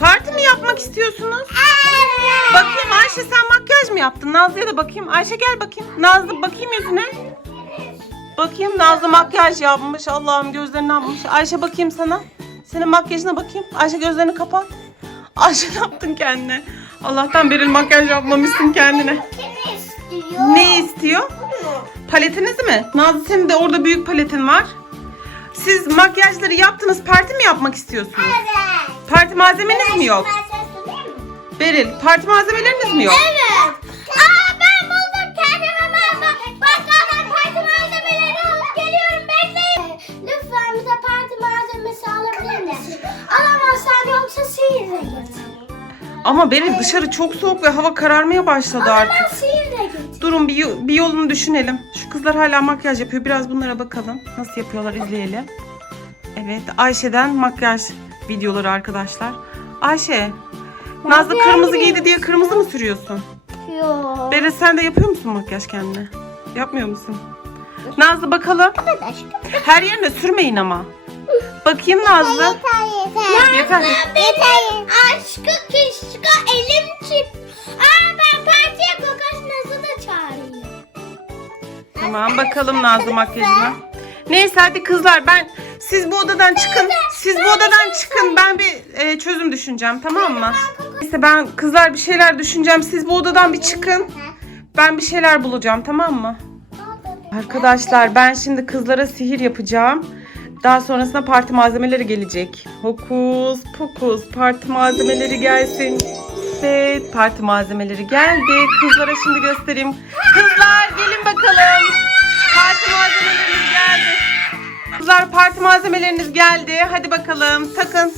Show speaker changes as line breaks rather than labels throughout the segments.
Parti mi yapmak istiyorsunuz? Bakayım Ayşe sen makyaj mı yaptın? Nazlı'ya da bakayım. Ayşe gel bakayım. Nazlı bakayım yüzüne. Bakayım Nazlı makyaj yapmış. Allah'ım gözlerini almış. Ayşe bakayım sana. Senin makyajına bakayım. Ayşe gözlerini kapat. Ayşe ne yaptın kendine? Allah'tan Beril makyaj yapmamışsın kendine. Ne istiyor? Paletiniz mi? Nazlı senin de orada büyük paletin var. Siz makyajları yaptınız. Parti mi yapmak istiyorsunuz?
Evet.
Parti malzemeniz mi yok? Beril, parti malzemeleriniz mi yok?
Evet. Aa ben buldum kendime ben bak. Bakkaldan parti malzemeleri alıp geliyorum bekleyin. Lütfen bize parti malzemesi alabilir misin? Alamazsan yoksa sihirle git.
Ama Beril dışarı çok soğuk ve hava kararmaya başladı
Ama
artık.
ben sihirle git.
Durun bir, bir yolunu düşünelim. Şu kızlar hala makyaj yapıyor. Biraz bunlara bakalım. Nasıl yapıyorlar izleyelim. Evet Ayşe'den makyaj videoları arkadaşlar. Ayşe, Nazlı
Makyaj
kırmızı giydi diye kırmızı mı sürüyorsun?
Yok.
Beril sen de yapıyor musun makyaj kendine? Yapmıyor musun? Nazlı bakalım. Her yerine sürmeyin ama. Bakayım Nazlı.
yeter.
Yeter.
Yeter. Aşkı kışkı
Tamam bakalım Nazlı makyajına. Neyse hadi kızlar ben siz bu odadan çıkın. Siz bu odadan çıkın. Ben bir e, çözüm düşüneceğim tamam mı? Neyse ben kızlar bir şeyler düşüneceğim. Siz bu odadan bir çıkın. Ben bir şeyler bulacağım tamam mı? Arkadaşlar ben şimdi kızlara sihir yapacağım. Daha sonrasında parti malzemeleri gelecek. Hokus pokus parti malzemeleri gelsin. Evet parti malzemeleri geldi. Kızlara şimdi göstereyim. Kızlar gelin bakalım. Parti malzemeleriniz geldi. Kızlar parti malzemeleriniz geldi. Hadi bakalım takın.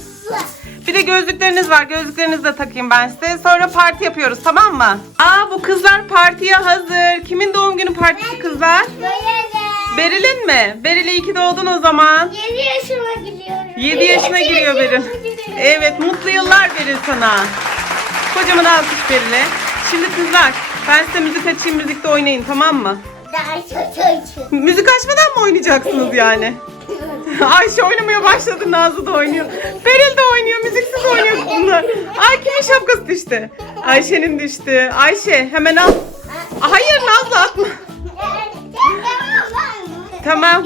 Bir de gözlükleriniz var. Gözlüklerinizi de takayım ben size. Sonra parti yapıyoruz tamam mı? Aa bu kızlar partiye hazır. Kimin doğum günü partisi kızlar?
Böyle
Beril'in mi? Beril iyi ki doğdun o zaman.
7 yaşıma giriyorum.
7 yaşına giriyor Beril. Evet mutlu yıllar Beril sana. Kocaman alkış Beril'e. Şimdi kızlar ben size müzik açayım müzikte oynayın tamam mı? Müzik açmadan mı oynayacaksınız yani? Ayşe oynamaya başladı Nazlı da oynuyor. Beril de oynuyor müziksiz oynuyor bunlar. Ay kimin şapkası düştü? Ayşe'nin düştü. Ayşe hemen al. Hayır Nazlı atma. Tamam.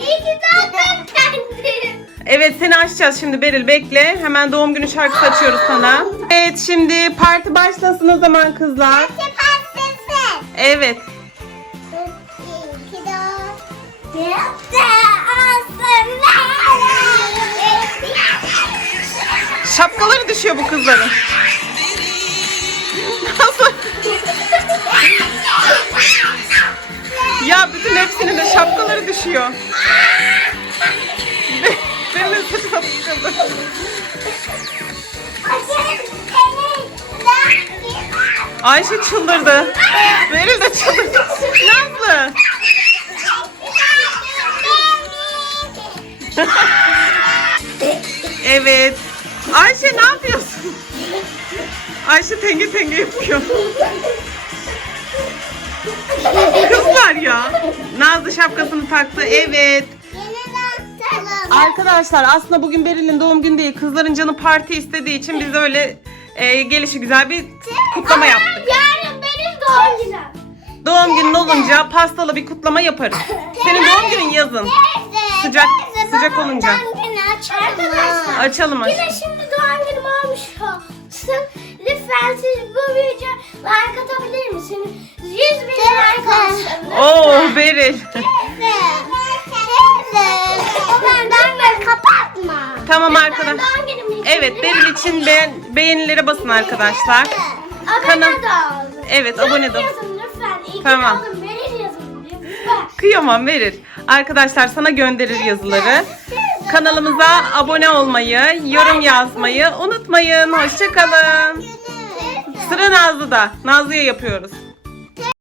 Evet seni açacağız şimdi Beril bekle. Hemen doğum günü şarkısı açıyoruz sana. Evet şimdi parti başlasın o zaman kızlar. Evet. Şapkaları düşüyor bu kızların. Ya bütün hepsinin de şapkaları düşüyor. Beril'in saçı sıkıldı. Ayşe çıldırdı. Beril de çıldırdı. Yapıyorsun? Ayşe tenge tenge yapıyor. Kızlar ya. Nazlı şapkasını taktı. Evet. Arkadaşlar aslında bugün Beril'in doğum günü değil. Kızların canı parti istediği için biz öyle e, gelişi güzel bir kutlama yaptık.
Yarın benim doğum günüm.
Doğum günün olunca pastalı bir kutlama yaparız. Senin doğum günün yazın. Sıcak- sıcak olunca. Açalım aşkım.
Yine olsun. Lütfen siz bu videoya like atabilir misiniz? 100 bin like olsun.
Oo Beril.
Ömer ben kapatma.
Tamam
Lütfen
arkadaş.
doğum günüm için
Evet Beril için beğen, beğenilere basın arkadaşlar.
Abone
Kanal-
de olun.
Evet, abone de ol.
Yazın lütfen. İyi ki
Tamam.
Beril yazın lütfen.
Kıyamam verir. Arkadaşlar sana gönderir yazıları. Kanalımıza abone olmayı, yorum yazmayı unutmayın. Hoşçakalın. Sıra Nazlı'da. Nazlı'ya yapıyoruz.